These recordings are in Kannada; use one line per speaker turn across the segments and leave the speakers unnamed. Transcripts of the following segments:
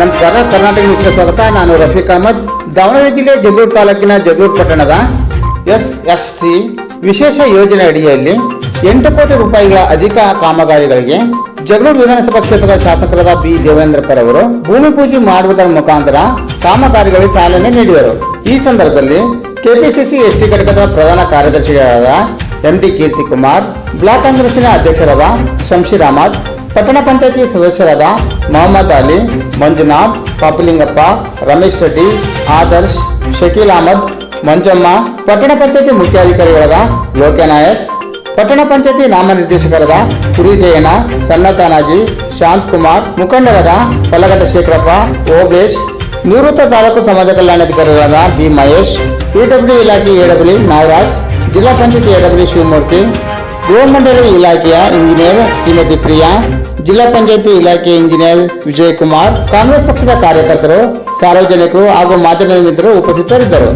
ನಮಸ್ಕಾರ ಕರ್ನಾಟಕ ನ್ಯೂಸ್ಗೆ ಸ್ವಾಗತ. ನಾನು ರಫೀಕ್ ಅಹಮದ್. ದಾವಣಗೆರೆ ಜಿಲ್ಲೆ ಜಗಳೂರು ತಾಲೂಕಿನ ಜಗಳೂರು ಪಟ್ಟಣದ ಎಸ್ ಎಫ್ ಸಿ ವಿಶೇಷ ಯೋಜನೆ ಅಡಿಯಲ್ಲಿ ಎಂಟು ಕೋಟಿ ರೂಪಾಯಿಗಳ ಅಧಿಕ ಕಾಮಗಾರಿಗಳಿಗೆ ಜಗಳೂರು ವಿಧಾನಸಭಾ ಕ್ಷೇತ್ರದ ಶಾಸಕರಾದ ಬಿ. ದೇವೇಂದ್ರಪ್ಪರ್ ಅವರು ಭೂಮಿ ಪೂಜೆ ಮಾಡುವುದರ ಮುಖಾಂತರ ಕಾಮಗಾರಿಗಳಿಗೆ ಚಾಲನೆ ನೀಡಿದರು. ಈ ಸಂದರ್ಭದಲ್ಲಿ ಕೆಪಿಸಿಸಿ ಎಸ್ಟಿ ಘಟಕದ ಪ್ರಧಾನ ಕಾರ್ಯದರ್ಶಿಗಳಾದ M D Keerthi Kumar block ಕಾಂಗ್ರೆಸ್ನ ಅಧ್ಯಕ್ಷರಾದ ಶಂಶೀರ್ ಅಹಮದ್ ಪಟ್ಟಣ ಪಂಚಾಯತಿ ಸದಸ್ಯರಾದ ಮೊಹಮ್ಮದ್ ಅಲಿ, ಮಂಜುನಾಥ್, ಪಾಪಲಿಂಗಪ್ಪ, ರಮೇಶ್ ರೆಡ್ಡಿ, ಆದರ್ಶ್, ಶಕೀಲ್ ಅಹಮದ್, ಮಂಜಮ್ಮ, ಪಟ್ಟಣ ಪಂಚಾಯತಿ ಮುಖ್ಯಾಧಿಕಾರಿಗಳಾದ ಲೋಕನಾಯಕ್, ಪಟ್ಟಣ ಪಂಚಾಯತಿ ನಾಮನಿರ್ದೇಶಕರಾದ ಕುರಿ ಜಯಣ್ಣ ಸನ್ನತಾನಾಜಿ ಶಾಂತ್ ಕುಮಾರ್ ಮುಖಂಡರಾದ ಪಲಗಟ್ಟ ಶೇಖರಪ್ಪ ಓಬೇಶ್ ನಿವೃತ್ತ ತಾಲೂಕು ಸಮಾಜ ಕಲ್ಯಾಣಾಧಿಕಾರಿಗಳಾದ ಬಿ ಮಹೇಶ್ ಪಿಡಬ್ಲ್ಯೂ ಇಲಾಖೆ ಎಡಬ್ಲಿ ನಾಗರಾಜ್, ಜಿಲ್ಲಾ ಪಂಚಾಯತಿ ಎಡಬ್ಲ್ಯೂ ಶಿವಮೂರ್ತಿ ಗೃಹ ಇಲಾಖೆಯ ಇಂಜಿನಿಯರ್ ಶ್ರೀಮತಿ ಪ್ರಿಯಾ ಜಿಲ್ಲಾ ಪಂಚಾಯತಿ ಇಲಾಖೆ ಇಂಜಿನಿಯರ್ ವಿಜಯ್ ಕುಮಾರ್ ಕಾಂಗ್ರೆಸ್ ಪಕ್ಷದ ಕಾರ್ಯಕರ್ತರು ಸಾರ್ವಜನಿಕರು ಹಾಗೂ ಮಾಧ್ಯಮ ಮಿತ್ರರು ಉಪಸ್ಥಿತರಿದ್ದರು.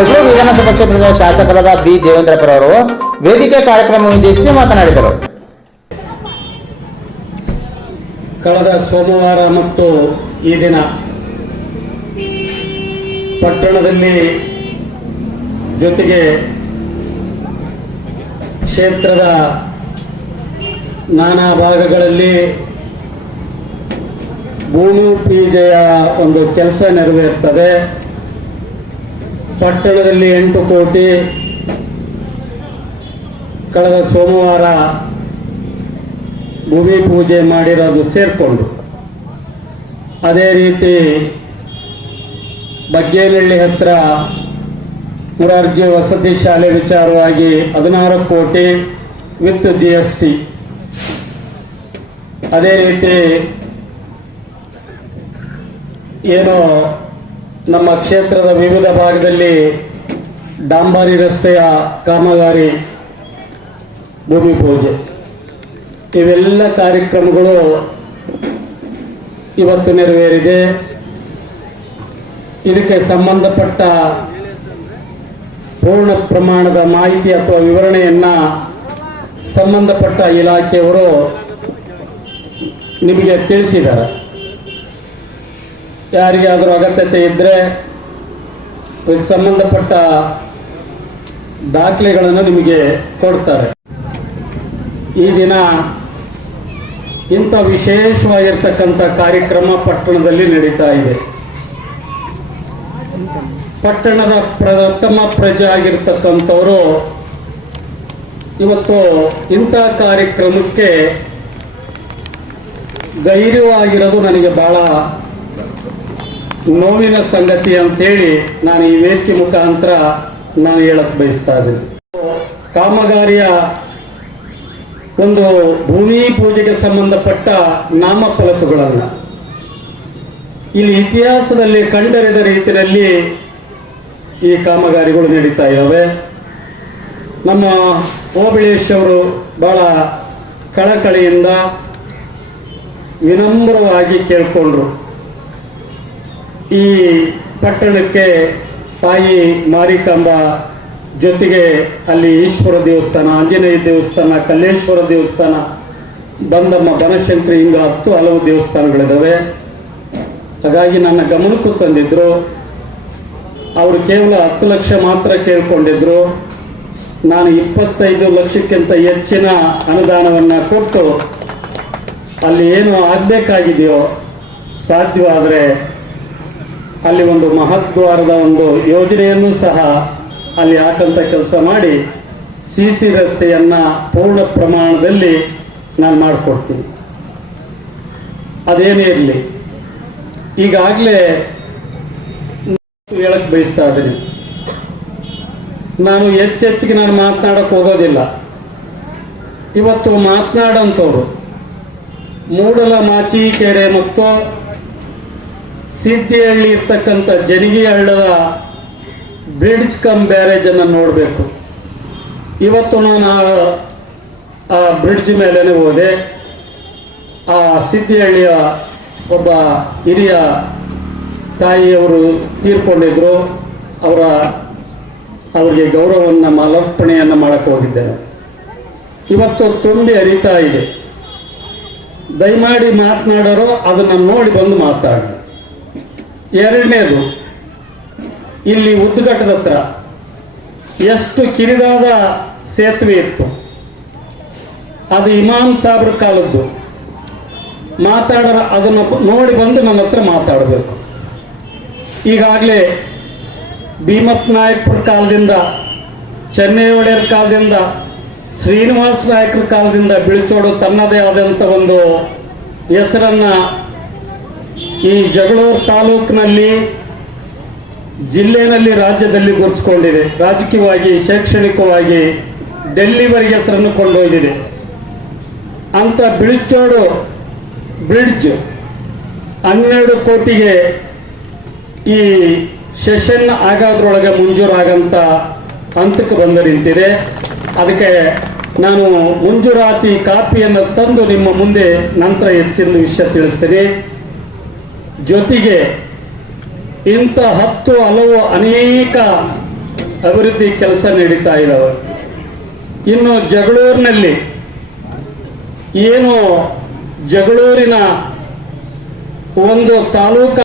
ಜಗಳೂರು ವಿಧಾನಸಭಾ ಕ್ಷೇತ್ರದ ಶಾಸಕರಾದ ಬಿ. ದೇವೇಂದ್ರಪ್ಪ ಅವರು ವೇದಿಕೆ ಕಾರ್ಯಕ್ರಮ ಉದ್ದೇಶಿಸಿ ಮಾತನಾಡಿದರು.
ಕಳೆದ ಸೋಮವಾರ ಮತ್ತು ಈ ದಿನ ಪಟ್ಟಣದಲ್ಲಿ ಜೊತೆಗೆ ಕ್ಷೇತ್ರದ ನಾನಾ ಭಾಗಗಳಲ್ಲಿ ಭೂಮಿ ಪೂಜೆಯ ಒಂದು ಕೆಲಸ ನೆರವೇರ್ತದೆ. ಪಟ್ಟಣದಲ್ಲಿ ಎಂಟು ಕೋಟಿ ಕಳೆದ ಸೋಮವಾರ ಭೂಮಿ ಪೂಜೆ ಮಾಡಿರೋದು ಸೇರಿಕೊಂಡು. ಅದೇ ರೀತಿ ಬಗ್ಗೇನಹಳ್ಳಿ ಹತ್ರ ಮುರಾರ್ಜಿ ವಸತಿ ಶಾಲೆ ವಿಚಾರವಾಗಿ ಹದಿನಾರು ಕೋಟಿ ವಿತ್ ಜಿ ಎಸ್ ಟಿ ಅದೇ ರೀತಿ ಏನು ನಮ್ಮ ಕ್ಷೇತ್ರದ ವಿವಿಧ ಭಾಗದಲ್ಲಿ ಡಾಂಬಾರಿ ರಸ್ತೆಯ ಕಾಮಗಾರಿ ಭೂಮಿ ಪೂಜೆ. ಇವೆಲ್ಲ ಕಾರ್ಯಕ್ರಮಗಳು ಇವತ್ತು ನೆರವೇರಿದೆ. ಇದಕ್ಕೆ ಸಂಬಂಧಪಟ್ಟ ಪೂರ್ಣ ಪ್ರಮಾಣದ ಮಾಹಿತಿ ಅಥವಾ ವಿವರಣೆಯನ್ನು ಸಂಬಂಧಪಟ್ಟ ಇಲಾಖೆಯವರು ನಿಮಗೆ ತಿಳಿಸಿದ್ದಾರೆ. ಯಾರಿಗಾದರೂ ಅಗತ್ಯತೆ ಇದ್ದರೆ ಸಂಬಂಧಪಟ್ಟ ದಾಖಲೆಗಳನ್ನು ನಿಮಗೆ ಕೊಡ್ತಾರೆ. ಈ ದಿನ ಇಂಥ ವಿಶೇಷವಾಗಿರ್ತಕ್ಕಂಥ ಕಾರ್ಯಕ್ರಮ ಪಟ್ಟಣದಲ್ಲಿ ನಡೀತಾ ಇದೆ. ಪಟ್ಟಣದ ಪ್ರಥಮ ಪ್ರಜೆ ಆಗಿರ್ತಕ್ಕಂಥವರು ಇವತ್ತು ಇಂಥ ಕಾರ್ಯಕ್ರಮಕ್ಕೆ ಗೈರ್ಯವಾಗಿರೋದು ನನಗೆ ಬಹಳ ನೋವಿನ ಸಂಗತಿ ಅಂತೇಳಿ ನಾನು ಈ ವೇದಿಕೆ ಮುಖಾಂತರ ನಾನು ಹೇಳಕ್ ಬಯಸ್ತಾ ಇದ್ದೀನಿ. ಕಾಮಗಾರಿಯ ಒಂದು ಭೂಮಿ ಪೂಜೆಗೆ ಸಂಬಂಧಪಟ್ಟ ನಾಮಫಲಕಗಳನ್ನು ಇಲ್ಲಿ ಇತಿಹಾಸದಲ್ಲಿ ಕಂಡರಿದ ರೀತಿಯಲ್ಲಿ ಈ ಕಾಮಗಾರಿಗಳು ನಡೀತಾ ಇದ್ದಾವೆ. ನಮ್ಮ ಓಬಿಳೇಶ್ ಅವರು ಬಹಳ ಕಳಕಳಿಯಿಂದ ವಿನಮ್ರವಾಗಿ ಕೇಳ್ಕೊಂಡ್ರು. ಈ ಪಟ್ಟಣಕ್ಕೆ ತಾಯಿ ಮಾರಿಕಾಂಬ ಜೊತೆಗೆ ಅಲ್ಲಿ ಈಶ್ವರ ದೇವಸ್ಥಾನ, ಆಂಜನೇಯ ದೇವಸ್ಥಾನ, ಕಲ್ಲೇಶ್ವರ ದೇವಸ್ಥಾನ, ಬಂದಮ್ಮ ಬನಶಂಕರಿ ಹಿಂಗ ಹತ್ತು ಹಲವು ದೇವಸ್ಥಾನಗಳಿದ್ದಾವೆ ಹಾಗಾಗಿ ನನ್ನ ಗಮನಕ್ಕೂ ತಂದಿದ್ರು. ಅವರು ಕೇವಲ ಹತ್ತು ಲಕ್ಷ ಮಾತ್ರ ಕೇಳ್ಕೊಂಡಿದ್ರು. ನಾನು ಇಪ್ಪತ್ತೈದು ಲಕ್ಷಕ್ಕಿಂತ ಹೆಚ್ಚಿನ ಅನುದಾನವನ್ನು ಕೊಟ್ಟು ಅಲ್ಲಿ ಏನು ಆಗಬೇಕಾಗಿದೆಯೋ ಸಾಧ್ಯವಾದರೆ ಅಲ್ಲಿ ಒಂದು ಮಹದ್ವಾರದ ಒಂದು ಯೋಜನೆಯನ್ನು ಸಹ ಅಲ್ಲಿ ಹಾಕಂತ ಕೆಲಸ ಮಾಡಿ ಸಿ ಸಿ ರಸ್ತೆಯನ್ನ ಪೂರ್ಣ ಪ್ರಮಾಣದಲ್ಲಿ ನಾನು ಮಾಡಿಕೊಡ್ತೀನಿ. ಅದೇನೇ ಇರಲಿ. ಈಗಾಗಲೇ ಹೇಳಕ್ ಬಯಸ್ತಾ ಇದ್ದೀನಿ. ನಾನು ಹೆಚ್ಚೆಚ್ಚಿಗೆ ನಾನು ಮಾತನಾಡಕ್ ಹೋಗೋದಿಲ್ಲ. ಇವತ್ತು ಮಾತನಾಡಂತವ್ರು ಮೂಡಲ ಮಾಚಿಕೆರೆ ಮತ್ತು ಸಿದ್ದಿಹಳ್ಳಿ ಇರ್ತಕ್ಕಂಥ ಜನಗಿ ಹಳ್ಳದ ಬ್ರಿಡ್ಜ್ ಕಮ್ ಬ್ಯಾರೇಜ್ ಅನ್ನು ನೋಡಬೇಕು. ಇವತ್ತು ನಾನು ಆ ಆ ಬ್ರಿಡ್ಜ್ ಮೇಲೇ ಹೋದೆ. ಆ ಸಿದ್ದಿಹಳ್ಳಿಯ ಒಬ್ಬ ಹಿರಿಯ ತಾಯಿಯವರು ತೀರ್ಕೊಂಡಿದ್ರು. ಅವರ, ಅವರಿಗೆ ಗೌರವವನ್ನು, ಮಾಲಾರ್ಪಣೆಯನ್ನು ಮಾಡಕ್ಕೆ ಹೋಗಿದ್ದೇನೆ ಇವತ್ತು ತುಂಬಿ ಹರಿತಾ ಇದೆ. ದಯಮಾಡಿ ಮಾತನಾಡೋರು, ಅದನ್ನು ನೋಡಿ ಬಂದು ಮಾತಾಡಿ ಎರಡನೇದು, ಇಲ್ಲಿ ಉದ್ಘಟ್ಟದ ಹತ್ರ ಎಷ್ಟು ಕಿರಿದಾದ ಸೇತುವೆ ಇತ್ತು. ಅದು ಇಮಾಮ್ ಸಾಬ್ರ ಕಾಲದ್ದು. ಮಾತಾಡೋರ, ಅದನ್ನು ನೋಡಿ ಬಂದು ನನ್ನ ಹತ್ರ ಮಾತಾಡಬೇಕು. ಈಗಾಗಲೇ ಭೀಮತ್ ನಾಯಕರ ಕಾಲದಿಂದ, ಚೆನ್ನೈ ಒಡೆಯರ್ ಕಾಲದಿಂದ, ಶ್ರೀನಿವಾಸ ನಾಯಕರ ಕಾಲದಿಂದ ಬಿಳಿಚೋಡು ತನ್ನದೇ ಆದಂಥ ಒಂದು ಹೆಸರನ್ನ ಈ ಜಗಳೂರು ತಾಲೂಕಿನಲ್ಲಿ ಜಿಲ್ಲೆಯಲ್ಲಿ ರಾಜ್ಯದಲ್ಲಿ ಗುರುತಿಸ್ಕೊಂಡಿದೆ. ರಾಜಕೀಯವಾಗಿ, ಶೈಕ್ಷಣಿಕವಾಗಿ ಡೆಲ್ಲಿವರೆಗೆ ಹೆಸರನ್ನು ಕೊಂಡೊಯ್ದಿದೆ. ಅಂತ ಬಿಳಿಚೋಡು ಬ್ರಿಡ್ಜ್ ಹನ್ನೆರಡು ಕೋಟಿಗೆ ಈ ಸೆಷನ್ ಆಗೋದ್ರೊಳಗೆ ಮಂಜೂರಾಗಂತ ಹಂತಕ್ಕೆ ಬಂದು ನಿಂತಿದೆ. ಅದಕ್ಕೆ ನಾನು ಮಂಜೂರಾತಿ ಕಾಪಿಯನ್ನು ತಂದು ನಿಮ್ಮ ಮುಂದೆ ನಂತರ ಹೆಚ್ಚಿನ ವಿಷಯ ತಿಳಿಸ್ತೀನಿ. ಜೊತೆಗೆ ಇಂಥ ಹತ್ತು ಹಲವು ಅನೇಕ ಅಭಿವೃದ್ಧಿ ಕೆಲಸ ನಡೀತಾ ಇದ್ದಾವೆ ಇನ್ನು ಜಗಳೂರಿನಲ್ಲಿ ಏನು ಜಗಳೂರಿನ ಒಂದು ತಾಲೂಕು